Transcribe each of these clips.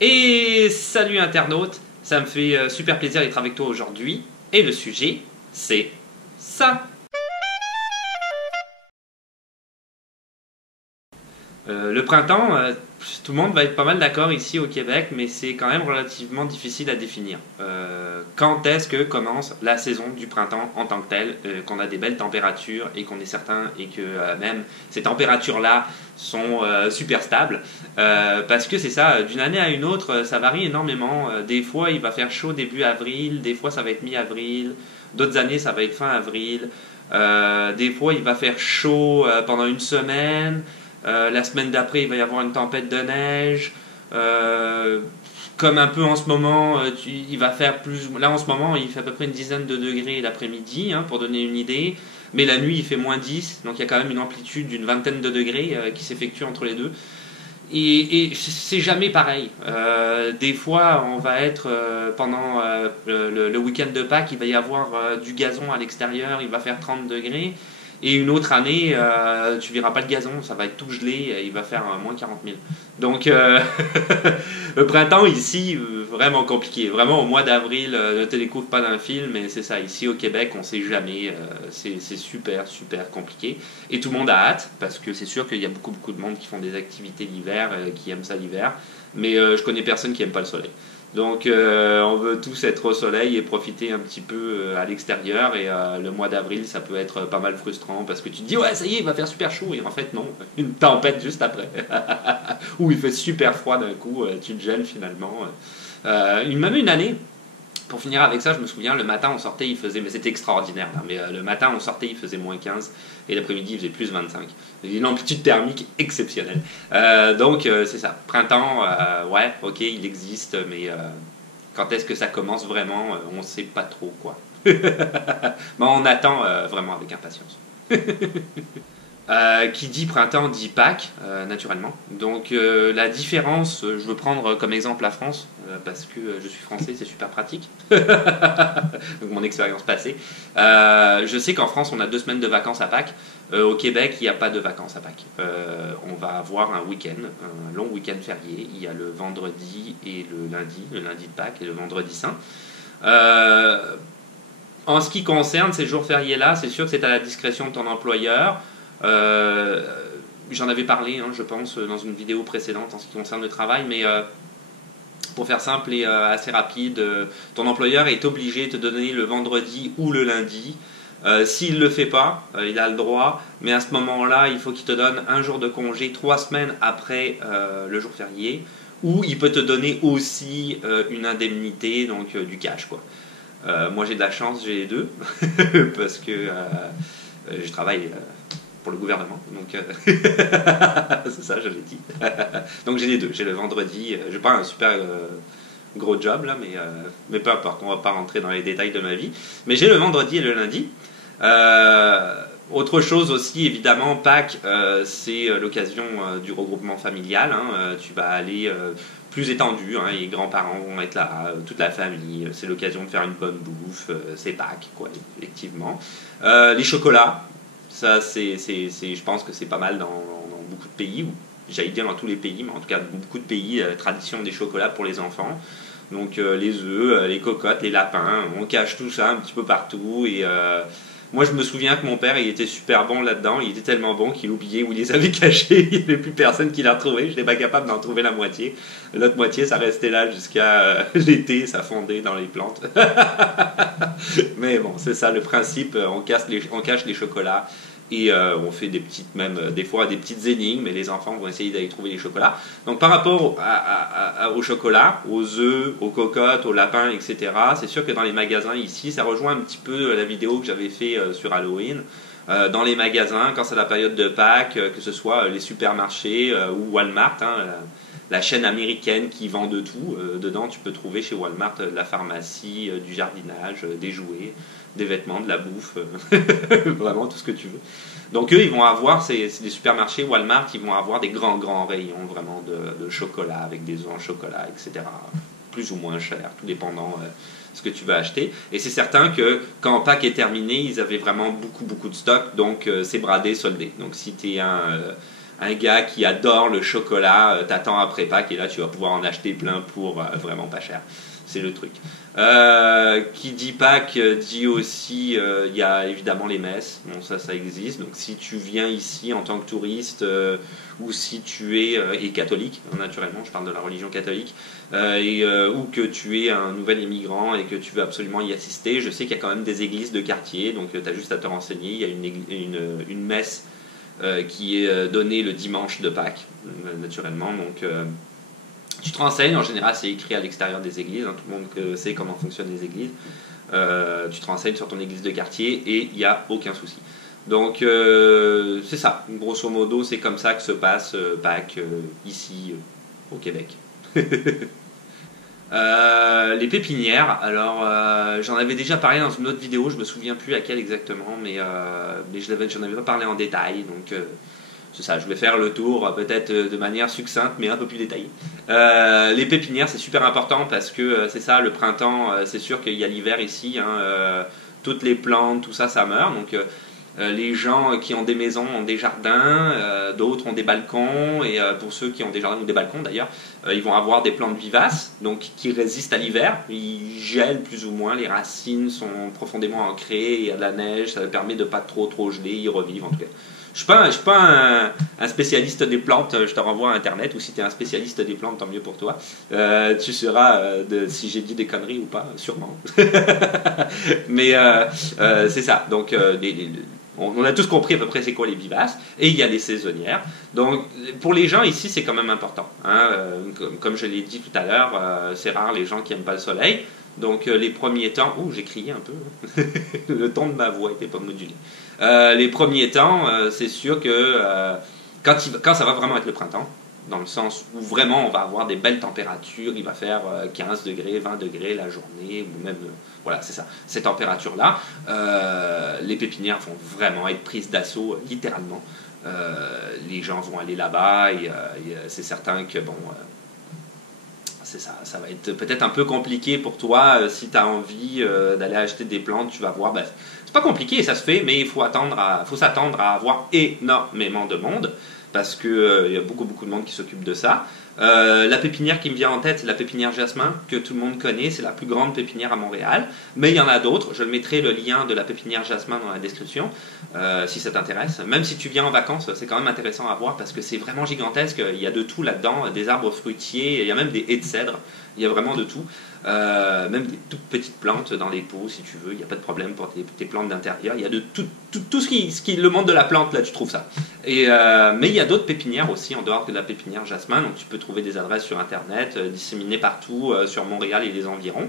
Et salut internaute, ça me fait super plaisir d'être avec toi aujourd'hui. Et le sujet, c'est ça. Le printemps, tout le monde va être pas mal d'accord ici au Québec, mais c'est quand même relativement difficile à définir. Quand est-ce que commence la saison du printemps en tant que telle, qu'on a des belles températures et qu'on est certain et que même ces températures-là sont super stables, parce que c'est ça, d'une année à une autre, ça varie énormément. Des fois, il va faire chaud début avril, des fois ça va être mi-avril, d'autres années ça va être fin avril. Des fois, il va faire chaud pendant une semaine. La semaine d'après, il va y avoir une tempête de neige. Comme un peu en ce moment, il va faire plus. Là, en ce moment, il fait à peu près une dizaine de degrés l'après-midi, hein, pour donner une idée. Mais la nuit, il fait moins 10. Donc, il y a quand même une amplitude d'une vingtaine de degrés qui s'effectue entre les deux. Et c'est jamais pareil. Des fois, on va être pendant le week-end de Pâques, il va y avoir du gazon à l'extérieur, il va faire 30 degrés. Et une autre année, tu verras pas le gazon, ça va être tout gelé, il va faire moins 40 000. Donc, le printemps ici, vraiment compliqué. Vraiment, au mois d'avril, ne te découvre pas d'un film, mais c'est ça. Ici au Québec, on sait jamais. C'est super, super compliqué. Et tout le monde a hâte, parce que c'est sûr qu'il y a beaucoup de monde qui font des activités l'hiver, qui aiment ça l'hiver. Mais je connais personne qui aime pas le soleil. Donc on veut tous être au soleil et profiter un petit peu à l'extérieur et le mois d'avril ça peut être pas mal frustrant parce que tu te dis ouais ça y est il va faire super chaud et en fait non, une tempête juste après ou il fait super froid d'un coup, tu te gèles finalement. Même une année, pour finir avec ça, je me souviens, le matin on sortait, il faisait, mais c'était extraordinaire, hein, mais le matin on sortait, il faisait moins 15 et l'après-midi il faisait plus 25. Une amplitude thermique exceptionnelle. Donc c'est ça, printemps, ouais, ok, il existe, mais quand est-ce que ça commence vraiment, on ne sait pas trop quoi. Mais on attend vraiment avec impatience. Qui dit printemps dit Pâques, naturellement. Donc la différence, je veux prendre comme exemple la France, parce que je suis français, c'est super pratique. Donc mon expérience passée. Je sais qu'en France, on a 2 semaines de vacances à Pâques. Au Québec, il n'y a pas de vacances à Pâques. On va avoir un week-end, un long week-end férié. Il y a le vendredi et le lundi de Pâques et le vendredi saint. En ce qui concerne ces jours fériés-là, c'est sûr que c'est à la discrétion de ton employeur. J'en avais parlé, hein, je pense, dans une vidéo précédente en ce qui concerne le travail, mais pour faire simple et assez rapide, ton employeur est obligé de te donner le vendredi ou le lundi. S'il ne le fait pas, il a le droit, mais à ce moment-là, il faut qu'il te donne un jour de congé 3 semaines après le jour férié, ou il peut te donner aussi une indemnité, donc du cash, quoi. Moi j'ai de la chance, j'ai les deux, parce que je travaille pour le gouvernement, donc c'est ça, je l'ai dit. Donc j'ai les deux, j'ai le vendredi, j'ai pas un super gros job là, mais peu importe, on va pas rentrer dans les détails de ma vie, mais j'ai le vendredi et le lundi. Autre chose aussi, évidemment, Pâques, c'est l'occasion du regroupement familial, hein. Tu vas aller plus étendu, hein, les grands-parents vont être là, toute la famille, c'est l'occasion de faire une bonne bouffe, c'est Pâques, quoi, effectivement. Les chocolats, ça, je pense que c'est pas mal dans beaucoup de pays, ou j'allais dire dans tous les pays, mais en tout cas dans beaucoup de pays, tradition des chocolats pour les enfants. Donc les œufs, les cocottes, les lapins, on cache tout ça un petit peu partout et moi, je me souviens que mon père, il était super bon là-dedans. Il était tellement bon qu'il oubliait où il les avait cachés. Il n'y avait plus personne qui l'a retrouvé. Je n'étais pas capable d'en trouver la moitié. L'autre moitié, ça restait là jusqu'à l'été. Ça fondait dans les plantes. Mais bon, c'est ça le principe. On cache les chocolats. Et on fait des fois des petites énigmes, et les enfants vont essayer d'aller trouver les chocolats. Donc par rapport au chocolat, aux œufs, aux cocottes, aux lapins, etc., c'est sûr que dans les magasins ici, ça rejoint un petit peu la vidéo que j'avais fait sur Halloween. Dans les magasins, quand c'est la période de Pâques, que ce soit les supermarchés ou Walmart, hein, la chaîne américaine qui vend de tout. Dedans, tu peux trouver chez Walmart de la pharmacie, du jardinage, des jouets, des vêtements, de la bouffe, vraiment tout ce que tu veux. Donc eux, ils vont avoir, c'est des supermarchés Walmart, ils vont avoir des grands rayons vraiment de chocolat, avec des œufs en chocolat, etc. Plus ou moins cher, tout dépendant ce que tu vas acheter. Et c'est certain que quand Pâques est terminé, ils avaient vraiment beaucoup de stock, donc c'est bradé, soldé. Donc si tu es un gars qui adore le chocolat t'attend après Pâques et là tu vas pouvoir en acheter plein pour vraiment pas cher. C'est le truc. Qui dit Pâques dit aussi il y a évidemment les messes. Bon, ça existe. Donc si tu viens ici en tant que touriste ou si tu es et catholique, naturellement, je parle de la religion catholique, ou que tu es un nouvel immigrant et que tu veux absolument y assister, je sais qu'il y a quand même des églises de quartier. Donc tu as juste à te renseigner. Il y a une messe qui est donnée le dimanche de Pâques, naturellement. Donc tu te renseignes, en général c'est écrit à l'extérieur des églises, tout le monde sait comment fonctionnent les églises. Tu te renseignes sur ton église de quartier et il n'y a aucun souci. Donc c'est ça, grosso modo c'est comme ça que se passe Pâques ici au Québec. Les pépinières, alors j'en avais déjà parlé dans une autre vidéo, je me souviens plus laquelle exactement, mais j'en avais pas parlé en détail, donc c'est ça, je vais faire le tour peut-être de manière succincte mais un peu plus détaillée. Les pépinières c'est super important parce que c'est ça, le printemps, c'est sûr qu'il y a l'hiver ici, toutes les plantes, tout ça, ça meurt, donc les gens qui ont des maisons ont des jardins, d'autres ont des balcons, et pour ceux qui ont des jardins ou des balcons d'ailleurs, ils vont avoir des plantes vivaces, donc qui résistent à l'hiver, ils gèlent plus ou moins, les racines sont profondément ancrées, il y a de la neige, ça permet de pas trop geler, ils revivent en tout cas. Je ne suis pas un spécialiste des plantes, je te renvoie à Internet, ou si tu es un spécialiste des plantes, tant mieux pour toi. Tu sauras si j'ai dit des conneries ou pas, sûrement. Mais c'est ça, donc on a tous compris à peu près c'est quoi les vivaces, et il y a les saisonnières. Donc pour les gens ici c'est quand même important. Comme je l'ai dit tout à l'heure, c'est rare les gens qui n'aiment pas le soleil. Donc les premiers temps, j'ai crié un peu, le ton de ma voix n'était pas modulé. Les premiers temps, c'est sûr que quand ça va vraiment être le printemps, dans le sens où vraiment on va avoir des belles températures, il va faire 15 degrés, 20 degrés la journée, ou même, voilà, c'est ça, ces températures-là, les pépinières vont vraiment être prises d'assaut, littéralement. Les gens vont aller là-bas, et c'est certain que, bon... c'est ça, ça va être peut-être un peu compliqué pour toi si tu as envie d'aller acheter des plantes, tu vas voir, c'est pas compliqué, ça se fait, mais il faut s'attendre à avoir énormément de monde parce qu'il y a beaucoup de monde qui s'occupe de ça. La pépinière qui me vient en tête, c'est la pépinière Jasmin, que tout le monde connaît, c'est la plus grande pépinière à Montréal, mais il y en a d'autres, je mettrai le lien de la pépinière Jasmin dans la description, si ça t'intéresse. Même si tu viens en vacances, c'est quand même intéressant à voir parce que c'est vraiment gigantesque, il y a de tout là-dedans, des arbres fruitiers, il y a même des haies de cèdre, il y a vraiment de tout. Même des toutes petites plantes dans les pots si tu veux, il n'y a pas de problème pour tes plantes d'intérieur, il y a de tout ce qui le monde de la plante là tu trouves ça. Mais il y a d'autres pépinières aussi en dehors de la pépinière Jasmin, donc tu peux trouver des adresses sur internet disséminées partout sur Montréal et les environs,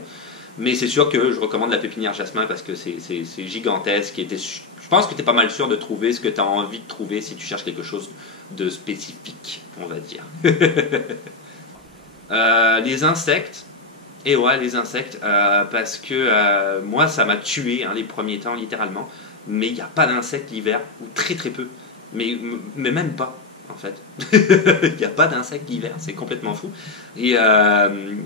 mais c'est sûr que je recommande la pépinière Jasmin parce que c'est gigantesque et je pense que tu es pas mal sûr de trouver ce que tu as envie de trouver si tu cherches quelque chose de spécifique, on va dire. Les insectes. Et ouais, les insectes, parce que moi ça m'a tué les premiers temps littéralement, mais il n'y a pas d'insectes l'hiver, ou très peu, mais même pas en fait. Il n'y a pas d'insectes l'hiver, c'est complètement fou. Et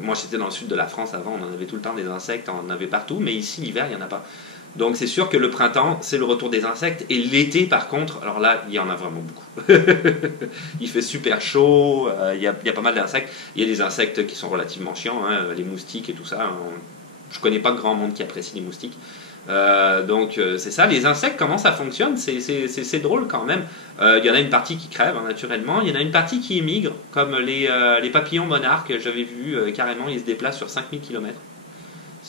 moi j'étais dans le sud de la France avant, on en avait tout le temps des insectes, on en avait partout, mais ici l'hiver il n'y en a pas. Donc c'est sûr que le printemps, c'est le retour des insectes. Et l'été, par contre, alors là, il y en a vraiment beaucoup. Il fait super chaud, il y a pas mal d'insectes. Il y a des insectes qui sont relativement chiants, les moustiques et tout ça. Je connais pas grand monde qui apprécie les moustiques. Donc c'est ça, les insectes, comment ça fonctionne, c'est drôle quand même. Il y en a une partie qui crève naturellement, il y en a une partie qui émigre, comme les papillons monarques, j'avais vu carrément, ils se déplacent sur 5000 km.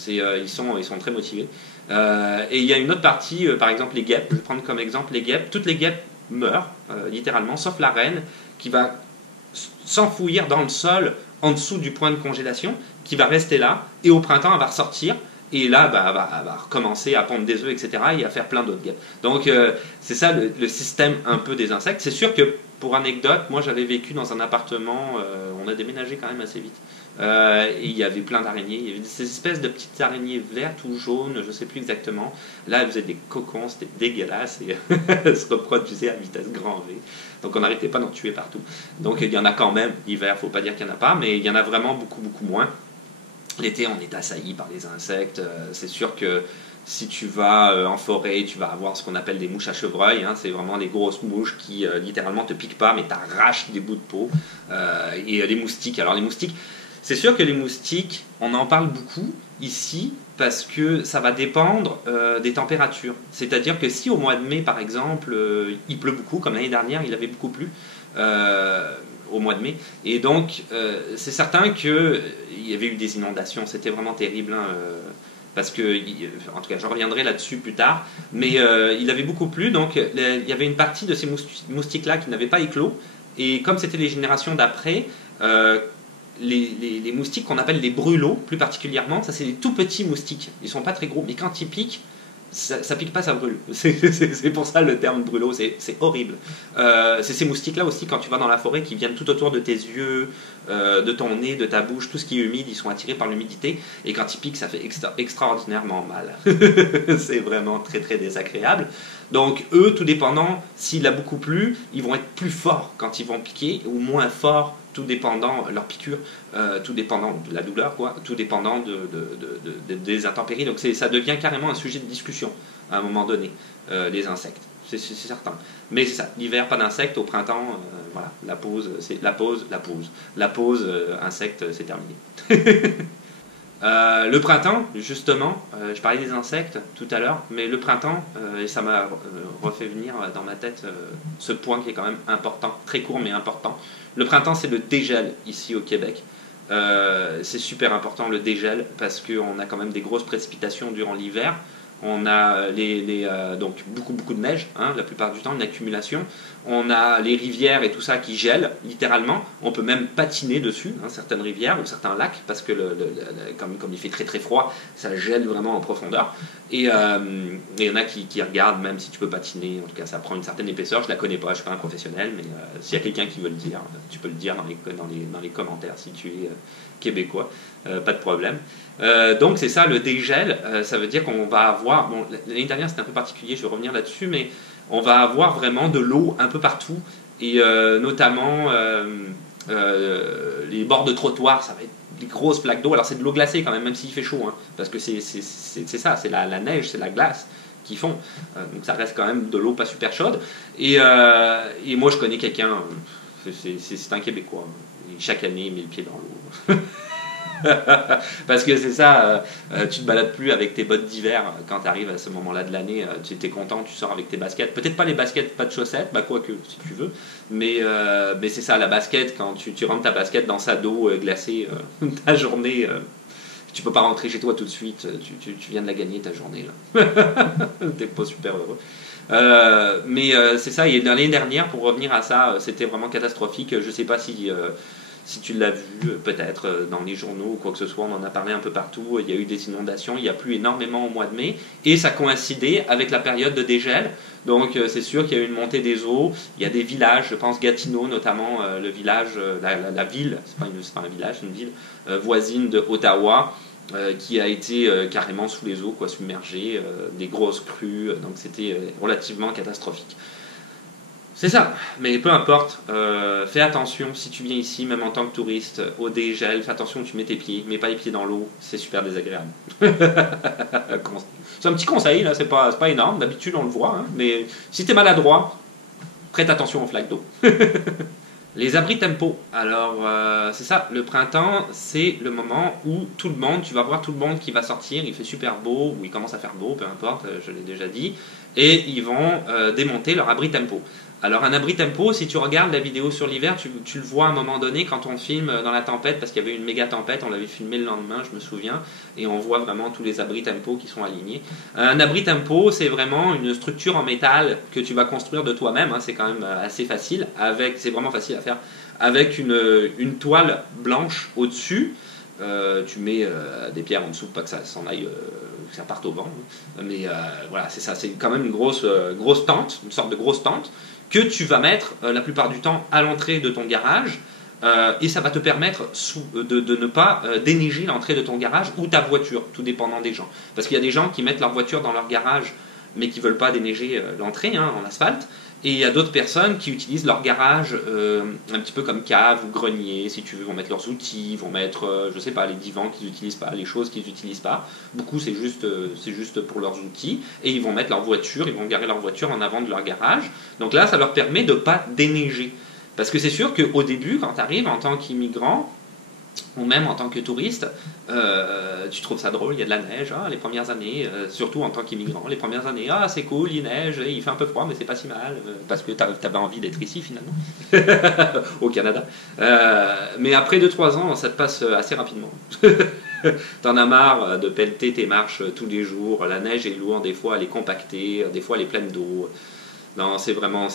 Ils sont très motivés. Et il y a une autre partie, par exemple les guêpes, je vais prendre comme exemple les guêpes, toutes les guêpes meurent littéralement, sauf la reine qui va s'enfouir dans le sol en dessous du point de congélation, qui va rester là, et au printemps elle va ressortir, et là elle va recommencer à pondre des œufs, etc., et à faire plein d'autres guêpes. Donc c'est ça le système un peu des insectes. C'est sûr que, pour anecdote, moi j'avais vécu dans un appartement, on a déménagé quand même assez vite. Et il y avait plein d'araignées, il y avait ces espèces de petites araignées vertes ou jaunes, je ne sais plus exactement. Là, elles faisaient des cocons, c'était dégueulasse et elles se reproduisaient à vitesse grand V. Donc on n'arrêtait pas d'en tuer partout. Donc il y en a quand même, l'hiver, il ne faut pas dire qu'il n'y en a pas, mais il y en a vraiment beaucoup moins. L'été, on est assailli par les insectes. C'est sûr que Si tu vas en forêt, tu vas avoir ce qu'on appelle des mouches à chevreuil. Hein, c'est vraiment des grosses mouches qui littéralement te piquent pas, mais t'arrachent des bouts de peau. Et les moustiques. Alors les moustiques, c'est sûr que les moustiques, on en parle beaucoup ici parce que ça va dépendre des températures. C'est-à-dire que si au mois de mai, par exemple, il pleut beaucoup, comme l'année dernière, il avait beaucoup plu au mois de mai, et donc c'est certain qu'il y avait eu des inondations. C'était vraiment terrible. Hein, parce que, en tout cas, je reviendrai là-dessus plus tard, mais il avait beaucoup plu, donc il y avait une partie de ces moustiques-là qui n'avaient pas éclos, et comme c'était les générations d'après, les moustiques qu'on appelle les brûlots, plus particulièrement, ça c'est des tout petits moustiques, ils sont pas très gros, mais quand ils piquent, ça pique pas, ça brûle. C'est pour ça le terme brûlot, c'est horrible. C'est ces moustiques-là aussi, quand tu vas dans la forêt, qui viennent tout autour de tes yeux, de ton nez, de ta bouche, tout ce qui est humide, ils sont attirés par l'humidité, et quand ils piquent, ça fait extraordinairement mal. C'est vraiment très très désagréable. Donc eux, tout dépendant, s'il a beaucoup plu, ils vont être plus forts quand ils vont piquer, ou moins forts, tout dépendant leur piqûre, tout dépendant de la douleur, quoi, tout dépendant des intempéries. Donc ça devient carrément un sujet de discussion à un moment donné, les insectes. C'est certain. Mais c'est ça, l'hiver, pas d'insectes, au printemps, voilà, la pause, insectes, c'est terminé. Le printemps, justement, je parlais des insectes tout à l'heure, mais le printemps, et ça m'a refait venir dans ma tête ce point qui est quand même important, très court mais important. Le printemps, c'est le dégel ici au Québec. C'est super important le dégel parce qu'on a quand même des grosses précipitations durant l'hiver. On a donc beaucoup de neige, hein, la plupart du temps, une accumulation. On a les rivières et tout ça qui gèlent, littéralement. On peut même patiner dessus, hein, certaines rivières ou certains lacs, parce que comme il fait très très froid, ça gèle vraiment en profondeur. Et il y en a qui regardent, même si tu peux patiner, en tout cas ça prend une certaine épaisseur. Je ne la connais pas, je ne suis pas un professionnel, mais s'il y a quelqu'un qui veut le dire, tu peux le dire dans les commentaires si tu es québécois, pas de problème. Donc c'est ça le dégel, ça veut dire qu'on va avoir, bon, l'année dernière c'était un peu particulier, je vais revenir là-dessus, mais on va avoir vraiment de l'eau un peu partout, et notamment les bords de trottoirs, ça va être des grosses plaques d'eau. Alors c'est de l'eau glacée quand même s'il fait chaud, hein, parce que c'est ça, c'est la neige, c'est la glace qui fond, donc ça reste quand même de l'eau pas super chaude, et moi je connais quelqu'un, c'est un Québécois, chaque année il met le pied dans l'eau. Parce que c'est ça, tu te balades plus avec tes bottes d'hiver quand tu arrives à ce moment-là de l'année, tu es content, tu sors avec tes baskets, peut-être pas les baskets, pas de chaussettes, bah quoique si tu veux, mais c'est ça la basket, quand tu rentres ta basket dans sa d'eau glacée, ta journée, tu peux pas rentrer chez toi tout de suite, tu viens de la gagner ta journée là. T'es pas super heureux. Mais c'est ça, et l'année dernière, pour revenir à ça, c'était vraiment catastrophique. Je sais pas si tu l'as vu, peut-être dans les journaux ou quoi que ce soit, on en a parlé un peu partout. Il y a eu des inondations, il y a plu énormément au mois de mai, et ça coïncidait avec la période de dégel. Donc c'est sûr qu'il y a eu une montée des eaux. Il y a des villages, je pense Gatineau notamment, le village, la ville, c'est pas un village, c'est une ville voisine de Ottawa, qui a été carrément sous les eaux, quoi, submergée, des grosses crues, donc c'était relativement catastrophique. C'est ça, mais peu importe, fais attention si tu viens ici, même en tant que touriste, au dégel, fais attention où tu mets tes pieds, mets pas les pieds dans l'eau, c'est super désagréable. C'est un petit conseil, là, c'est pas énorme, d'habitude on le voit, hein, mais si t'es maladroit, prête attention aux flaques d'eau. Les abris tempo. Alors, c'est ça, le printemps, c'est le moment où tout le monde, tu vas voir tout le monde qui va sortir, il fait super beau, ou il commence à faire beau, peu importe, je l'ai déjà dit, et ils vont démonter leur abri tempo. Alors un abri tempo, si tu regardes la vidéo sur l'hiver, tu le vois à un moment donné quand on filme dans la tempête, parce qu'il y avait une méga tempête, on l'avait filmé le lendemain, je me souviens, et on voit vraiment tous les abris tempo qui sont alignés. Un abri tempo, c'est vraiment une structure en métal que tu vas construire de toi-même, hein, c'est quand même assez facile, c'est vraiment facile à faire, avec une toile blanche au-dessus. Tu mets des pierres en dessous pour pas que ça s'en aille, que ça parte au vent, hein. Mais voilà, c'est ça, c'est quand même une grosse tente, une sorte de grosse tente que tu vas mettre la plupart du temps à l'entrée de ton garage, et ça va te permettre de ne pas déneiger l'entrée de ton garage ou ta voiture, tout dépendant des gens. Parce qu'il y a des gens qui mettent leur voiture dans leur garage mais qui ne veulent pas déneiger l'entrée, hein, en asphalte, Et il y a d'autres personnes qui utilisent leur garage un petit peu comme cave ou grenier, si tu veux, vont mettre leurs outils, vont mettre, je sais pas, les divans qu'ils n'utilisent pas, les choses qu'ils n'utilisent pas. Beaucoup, c'est juste pour leurs outils. Et ils vont mettre leur voiture, ils vont garer leur voiture en avant de leur garage. Donc là, ça leur permet de ne pas déneiger. Parce que c'est sûr qu'au début, quand tu arrives en tant qu'immigrant, ou même en tant que touriste, tu trouves ça drôle, il y a de la neige, hein, les premières années, surtout en tant qu'immigrant, les premières années, ah c'est cool, il neige, il fait un peu froid, mais c'est pas si mal, parce que tu avais envie d'être ici finalement, au Canada. Mais après 2-3 ans, ça te passe assez rapidement. T'en as marre de pelleter tes marches tous les jours, la neige est lourde, des fois elle est compactée, des fois elle est pleine d'eau. Non, c'est vraiment,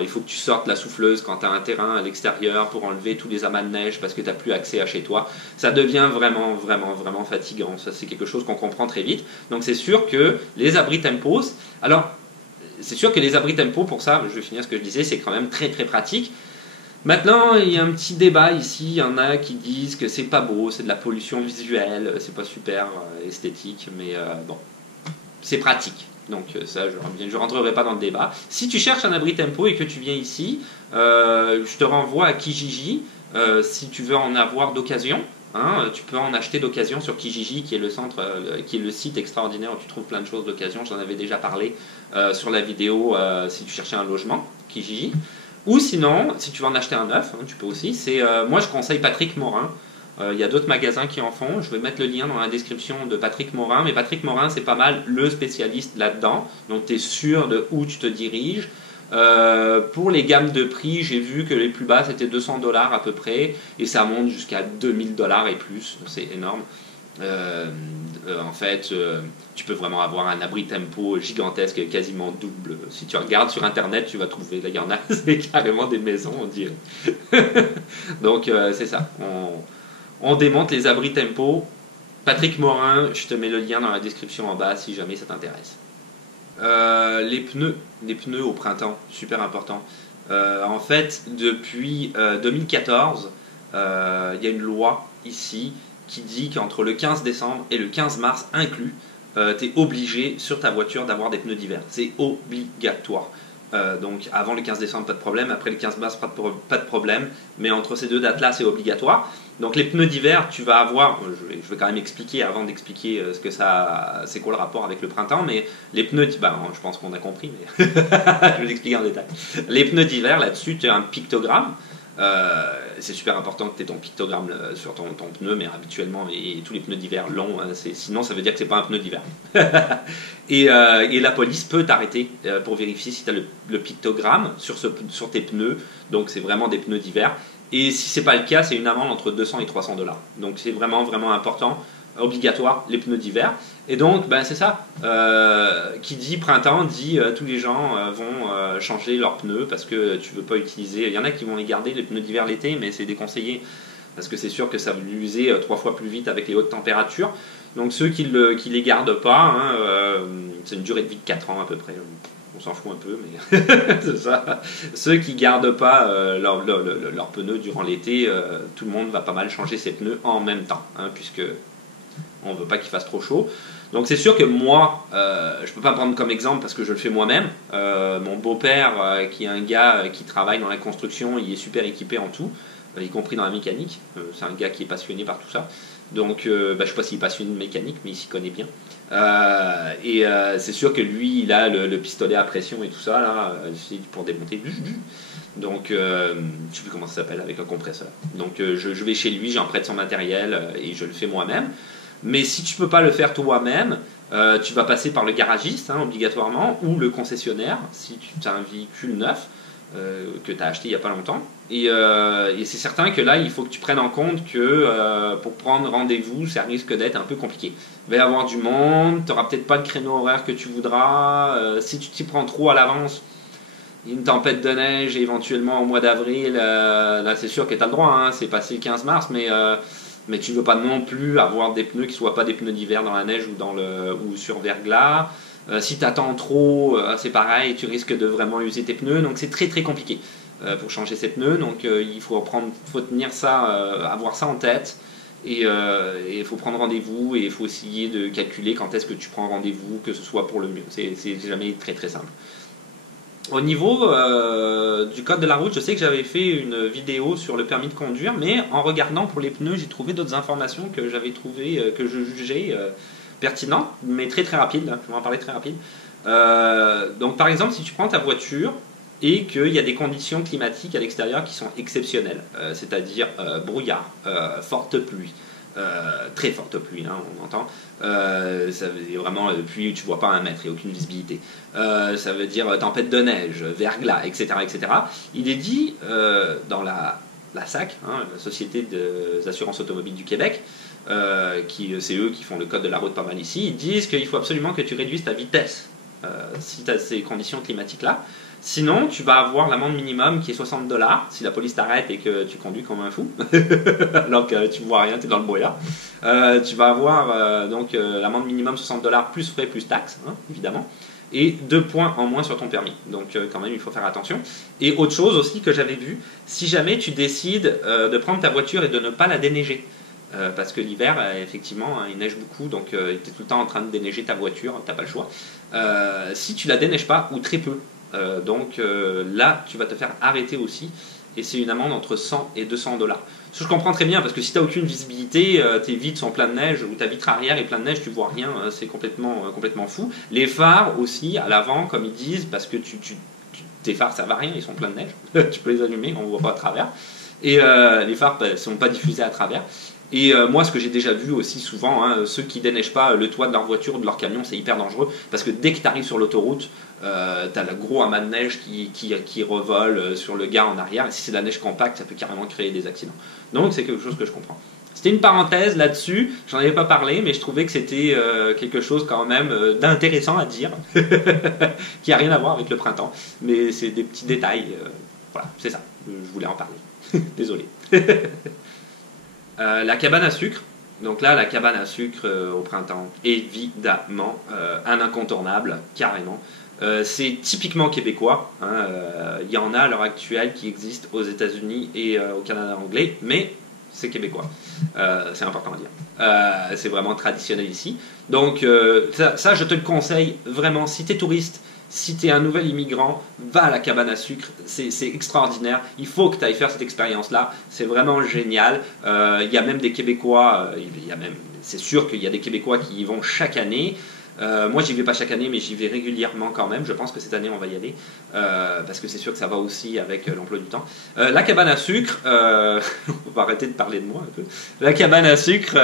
il faut que tu sortes la souffleuse quand tu as un terrain à l'extérieur pour enlever tous les amas de neige parce que tu n'as plus accès à chez toi. Ça devient vraiment, vraiment, vraiment fatigant. Ça, c'est quelque chose qu'on comprend très vite. Donc, c'est sûr que les abris Tempos, alors, c'est sûr que les abris Tempo, pour ça, je vais finir ce que je disais, c'est quand même très, très pratique. Maintenant, il y a un petit débat ici. Il y en a qui disent que c'est pas beau, c'est de la pollution visuelle, c'est pas super esthétique, mais bon, c'est pratique. Donc ça, je ne rentrerai pas dans le débat. Si tu cherches un abri Tempo et que tu viens ici, je te renvoie à Kijiji, si tu veux en avoir d'occasion. Hein, tu peux en acheter d'occasion sur Kijiji, qui est le site extraordinaire où tu trouves plein de choses d'occasion. J'en avais déjà parlé sur la vidéo si tu cherchais un logement, Kijiji. Ou sinon, si tu veux en acheter un neuf, hein, tu peux aussi. Moi, je conseille Patrick Morin. Il y a d'autres magasins qui en font. Je vais mettre le lien dans la description de Patrick Morin. Mais Patrick Morin, c'est pas mal le spécialiste là-dedans. Donc, tu es sûr de où tu te diriges. Pour les gammes de prix, j'ai vu que les plus bas, c'était 200 $ à peu près. Et ça monte jusqu'à 2000 $ et plus. C'est énorme. En fait, tu peux vraiment avoir un abri Tempo gigantesque, quasiment double. Si tu regardes sur Internet, tu vas trouver. Là, il y en a, c'est carrément des maisons, on dirait. Donc, c'est ça. On démonte les abris Tempo. Patrick Morin, je te mets le lien dans la description en bas si jamais ça t'intéresse. Les pneus au printemps, super important. En fait, depuis 2014, il y a une loi ici qui dit qu'entre le 15 décembre et le 15 mars inclus, tu es obligé sur ta voiture d'avoir des pneus d'hiver. C'est obligatoire. Donc avant le 15 décembre, pas de problème. Après le 15 mars, pas de problème. Mais entre ces deux dates-là, c'est obligatoire. Donc les pneus d'hiver, tu vas avoir, je vais quand même expliquer avant d'expliquer c'est quoi le rapport avec le printemps, mais les pneus, je pense qu'on a compris, mais je vais l'expliquer en détail. Les pneus d'hiver, là-dessus, tu as un pictogramme. C'est super important que tu aies ton pictogramme sur ton pneu, mais habituellement, et tous les pneus d'hiver longs, sinon ça veut dire que c'est pas un pneu d'hiver. et la police peut t'arrêter pour vérifier si tu as le pictogramme sur tes pneus, donc c'est vraiment des pneus d'hiver. Et si c'est pas le cas, c'est une amende entre 200 et 300 $. Donc c'est vraiment, vraiment important, obligatoire, les pneus d'hiver. Et donc, c'est ça. Qui dit printemps, dit tous les gens vont changer leurs pneus parce que tu veux pas utiliser. Il y en a qui vont les garder, les pneus d'hiver l'été, mais c'est déconseillé parce que c'est sûr que ça va l'user 3 fois plus vite avec les hautes températures. Donc ceux qui les gardent pas, c'est une durée de vie de 4 ans à peu près. On s'en fout un peu, mais c'est ça. Ceux qui gardent pas leurs pneus durant l'été, tout le monde va pas mal changer ses pneus en même temps, puisque on veut pas qu'il fasse trop chaud. Donc c'est sûr que moi, je peux pas prendre comme exemple parce que je le fais moi-même. Mon beau-père, qui est un gars qui travaille dans la construction, il est super équipé en tout, y compris dans la mécanique. C'est un gars qui est passionné par tout ça. Donc je sais pas s'il est passionné de mécanique, mais il s'y connaît bien. C'est sûr que lui, il a le pistolet à pression et tout ça là, pour démonter. Donc, je sais plus comment ça s'appelle, avec un compresseur. Donc, je vais chez lui, j'emprunte son matériel et je le fais moi-même. Mais si tu peux pas le faire toi-même, tu vas passer par le garagiste obligatoirement ou le concessionnaire si tu as un véhicule neuf que tu as acheté il n'y a pas longtemps. Et c'est certain que là, il faut que tu prennes en compte que pour prendre rendez-vous, ça risque d'être un peu compliqué. Il va y avoir du monde, tu n'auras peut-être pas le créneau horaire que tu voudras. Si tu t'y prends trop à l'avance, une tempête de neige éventuellement au mois d'avril, là c'est sûr que tu as le droit, c'est passé le 15 mars, mais tu ne veux pas non plus avoir des pneus qui ne soient pas des pneus d'hiver dans la neige ou sur verglas. Si tu attends trop, c'est pareil, tu risques de vraiment user tes pneus, donc c'est très très compliqué pour changer ces pneus. Donc il faut tenir ça, avoir ça en tête, et il faut prendre rendez-vous, et il faut essayer de calculer quand est-ce que tu prends rendez-vous, que ce soit pour le mieux. C'est jamais très très simple. Au niveau du code de la route, je sais que j'avais fait une vidéo sur le permis de conduire, mais en regardant pour les pneus, j'ai trouvé d'autres informations que j'avais trouvées, que je jugeais pertinentes, mais très très rapides. Je vais en parler très rapide. Donc par exemple, si tu prends ta voiture et qu'il y a des conditions climatiques à l'extérieur qui sont exceptionnelles, c'est-à-dire brouillard, forte pluie, très forte pluie, hein, on entend. Ça veut dire vraiment pluie où tu vois pas un mètre, il n'y a aucune visibilité. Ça veut dire tempête de neige, verglas, etc. etc. Il est dit dans la SAC, hein, la Société des assurances automobiles du Québec, c'est eux qui font le code de la route pas mal ici, ils disent qu'il faut absolument que tu réduises ta vitesse si tu as ces conditions climatiques-là. Sinon, tu vas avoir l'amende minimum qui est 60 $ si la police t'arrête et que tu conduis comme un fou, alors que tu ne vois rien, tu es dans le brouillard. Tu vas avoir l'amende minimum 60 $ plus frais plus taxes, hein, évidemment, et 2 points en moins sur ton permis. Donc quand même, il faut faire attention. Et autre chose aussi que j'avais vu, si jamais tu décides de prendre ta voiture et de ne pas la déneiger, parce que l'hiver, effectivement, hein, il neige beaucoup, donc tu es tout le temps en train de déneiger ta voiture, tu n'as pas le choix. Si tu la déneiges pas, ou très peu, là, tu vas te faire arrêter aussi, et c'est une amende entre 100 et 200 $. Ce que je comprends très bien, parce que si tu n'as aucune visibilité, tes vitres sont pleines de neige, ou ta vitre arrière est pleine de neige, tu vois rien, hein, c'est complètement fou. Les phares aussi, à l'avant, comme ils disent, parce que tes phares servent à rien, ils sont pleins de neige, tu peux les allumer, on ne voit pas à travers. Et les phares ne sont pas diffusés à travers. Et moi, ce que j'ai déjà vu aussi souvent, hein, ceux qui déneigent pas le toit de leur voiture ou de leur camion, c'est hyper dangereux, parce que dès que tu arrives sur l'autoroute, tu as le gros amas de neige qui revole sur le gars en arrière, et si c'est de la neige compacte, ça peut carrément créer des accidents. Donc c'est quelque chose que je comprends. C'était une parenthèse là-dessus, j'en avais pas parlé, mais je trouvais que c'était quelque chose quand même d'intéressant à dire, qui a rien à voir avec le printemps, mais c'est des petits détails, voilà, c'est ça, je voulais en parler. Désolé. La cabane à sucre. Donc là, la cabane à sucre au printemps, évidemment, un incontournable, carrément. C'est typiquement québécois. Hein, y en a à l'heure actuelle qui existent aux États-Unis et au Canada anglais, mais c'est québécois. C'est important à dire. C'est vraiment traditionnel ici. Donc ça, je te le conseille vraiment. Si tu es touriste, si tu es un nouvel immigrant, va à la cabane à sucre, c'est extraordinaire. Il faut que tu ailles faire cette expérience-là, c'est vraiment génial. Il y a même des Québécois, c'est sûr qu'il y a des Québécois qui y vont chaque année. Moi, j'y vais pas chaque année, mais j'y vais régulièrement quand même. Je pense que cette année, on va y aller, parce que c'est sûr que ça va aussi avec l'emploi du temps. La cabane à sucre, on va arrêter de parler de moi un peu. La cabane à sucre,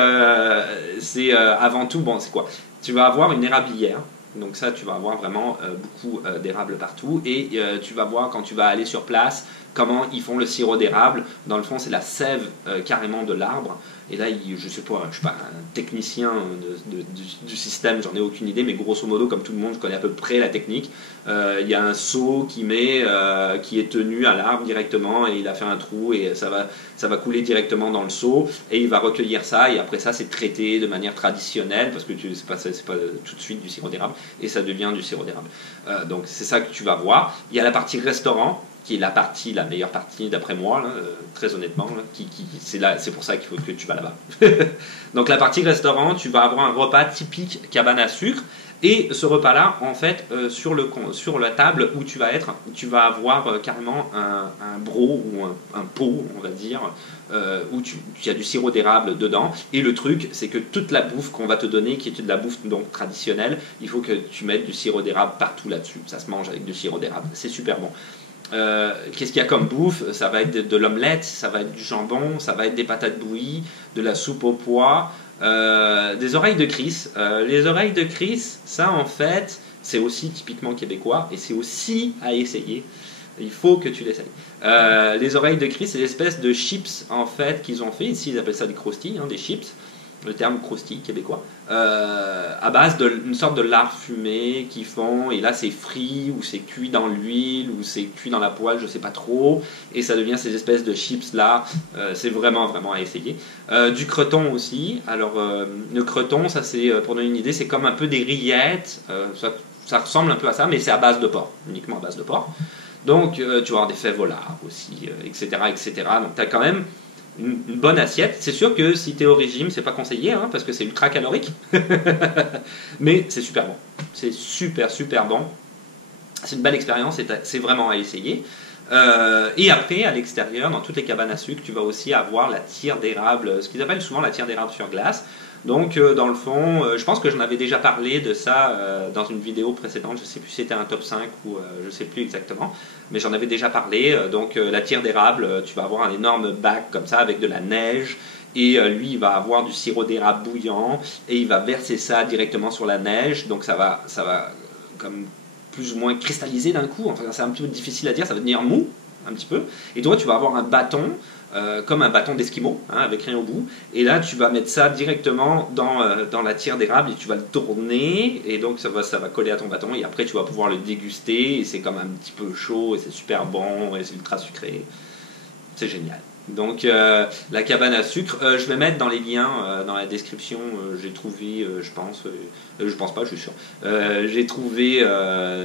c'est avant tout, bon, c'est quoi? Tu vas avoir une érablière. Donc ça, tu vas avoir vraiment beaucoup d'érables partout. Et tu vas voir quand tu vas aller sur place comment ils font le sirop d'érable. Dans le fond, c'est la sève carrément de l'arbre. Et là, je ne suis pas un technicien du système, j'en ai aucune idée, mais grosso modo, comme tout le monde, je connais à peu près la technique. Il y a un seau qui est tenu à l'arbre directement, et il a fait un trou, et ça va couler directement dans le seau, et il va recueillir ça, et après ça, c'est traité de manière traditionnelle, parce que c'est pas tout de suite du sirop d'érable, et ça devient du sirop d'érable. Donc c'est ça que tu vas voir. Il y a la partie restaurant, qui est la meilleure partie d'après moi, là, très honnêtement, là, c'est pour ça qu'il faut que tu vas là-bas. Donc la partie restaurant, tu vas avoir un repas typique cabane à sucre, et ce repas-là, en fait, sur la table où tu vas être, tu vas avoir carrément un broc ou un pot, on va dire, où tu as du sirop d'érable dedans. Et le truc, c'est que toute la bouffe qu'on va te donner, qui est de la bouffe donc traditionnelle, il faut que tu mettes du sirop d'érable partout là-dessus. Ça se mange avec du sirop d'érable, c'est super bon. Qu'est-ce qu'il y a comme bouffe? Ça va être de l'omelette, ça va être du jambon, ça va être des patates bouillies, de la soupe au pois, des oreilles de Chris. Les oreilles de Chris, ça en fait, c'est aussi typiquement québécois et c'est aussi à essayer. Il faut que tu l'essayes. Les oreilles de Chris, c'est l'espèce de chips en fait qu'ils ont fait. Ici, ils appellent ça des croustilles, hein, des chips. Le terme croustille québécois, à base d'une sorte de lard fumé qu'ils font, et là c'est frit, ou c'est cuit dans l'huile, ou c'est cuit dans la poêle, je sais pas trop, et ça devient ces espèces de chips là, c'est vraiment à essayer. Du creton aussi, alors le creton, ça c'est, pour donner une idée, c'est comme un peu des rillettes, ça ressemble un peu à ça, mais c'est à base de porc, uniquement à base de porc. Donc tu vas avoir des fèves au lard aussi, etc. Donc tu as quand même une bonne assiette. C'est sûr que si tu es au régime, c'est pas conseillé, hein, parce que c'est ultra calorique. Mais c'est super bon. C'est super bon. C'est une belle expérience et c'est vraiment à essayer. Et après, à l'extérieur, dans toutes les cabanes à sucre, tu vas aussi avoir la tire d'érable, ce qu'ils appellent souvent la tire d'érable sur glace. Donc, dans le fond, je pense que j'en avais déjà parlé de ça dans une vidéo précédente. Je ne sais plus si c'était un top 5 ou je ne sais plus exactement. Mais j'en avais déjà parlé. Donc, la tire d'érable, tu vas avoir un énorme bac comme ça avec de la neige. Et lui, il va avoir du sirop d'érable bouillant. Et il va verser ça directement sur la neige. Donc, ça va comme plus ou moins cristallisé d'un coup. Enfin, c'est un petit peu difficile à dire. Ça va devenir mou, un petit peu. Et toi, tu vas avoir un bâton. Comme un bâton d'esquimau, hein, avec rien au bout. Et là, tu vas mettre ça directement dans la tire d'érable et tu vas le tourner. Et donc, ça va coller à ton bâton. Et après, tu vas pouvoir le déguster. Et c'est comme un petit peu chaud. Et c'est super bon. Et c'est ultra sucré. C'est génial. Donc, la cabane à sucre, je vais mettre dans les liens, dans la description, j'ai trouvé, je pense pas, je suis sûr, j'ai trouvé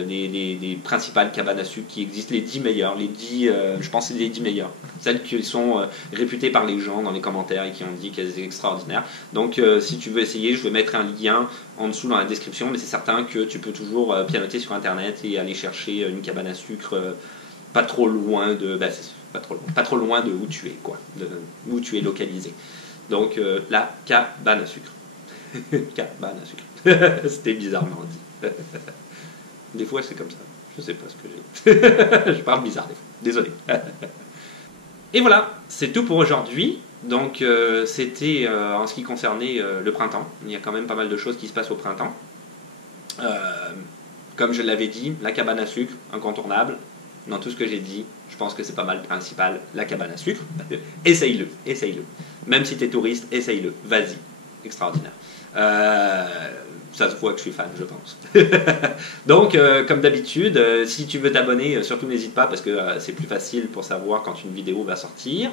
les principales cabanes à sucre qui existent, les 10 meilleures, je pense que c'est les 10 meilleures, celles qui sont réputées par les gens dans les commentaires et qui ont dit qu'elles étaient extraordinaires. Donc, si tu veux essayer, je vais mettre un lien en dessous dans la description, mais c'est certain que tu peux toujours pianoter sur internet et aller chercher une cabane à sucre pas trop loin de... pas trop loin de où tu es, quoi, où tu es localisé. Donc, la cabane à sucre. Cabane à sucre. C'était bizarrement dit. Des fois, c'est comme ça. Je sais pas ce que j'ai. Je parle bizarre des fois. Désolé. Et voilà, c'est tout pour aujourd'hui. Donc, c'était en ce qui concernait le printemps. Il y a quand même pas mal de choses qui se passent au printemps. Comme je l'avais dit, la cabane à sucre, incontournable. Dans tout ce que j'ai dit, je pense que c'est pas mal le principal, la cabane à sucre. Essaye-le, essaye-le. Même si tu es touriste, essaye-le. Vas-y. Extraordinaire. Ça se voit que je suis fan, je pense. Donc, comme d'habitude, si tu veux t'abonner, surtout n'hésite pas parce que c'est plus facile pour savoir quand une vidéo va sortir.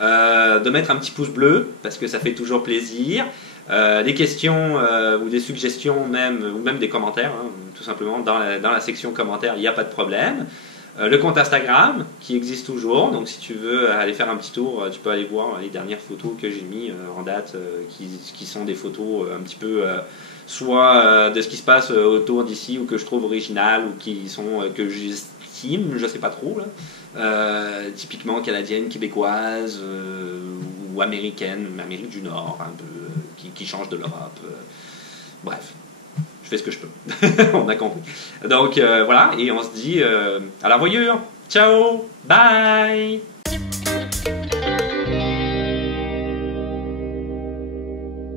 De mettre un petit pouce bleu parce que ça fait toujours plaisir. Des questions ou des suggestions même, ou même des commentaires, hein, tout simplement, dans la section commentaires, il n'y a pas de problème. Le compte Instagram qui existe toujours, donc si tu veux aller faire un petit tour, tu peux aller voir les dernières photos que j'ai mis en date, qui sont des photos un petit peu soit de ce qui se passe autour d'ici ou que je trouve original ou qui sont que j'estime, je sais pas trop là, typiquement canadienne, québécoise ou américaine, Amérique du Nord un peu, qui change de l'Europe, bref. Je fais ce que je peux. On a compris. Donc voilà, et on se dit à la revoyure. Ciao, bye.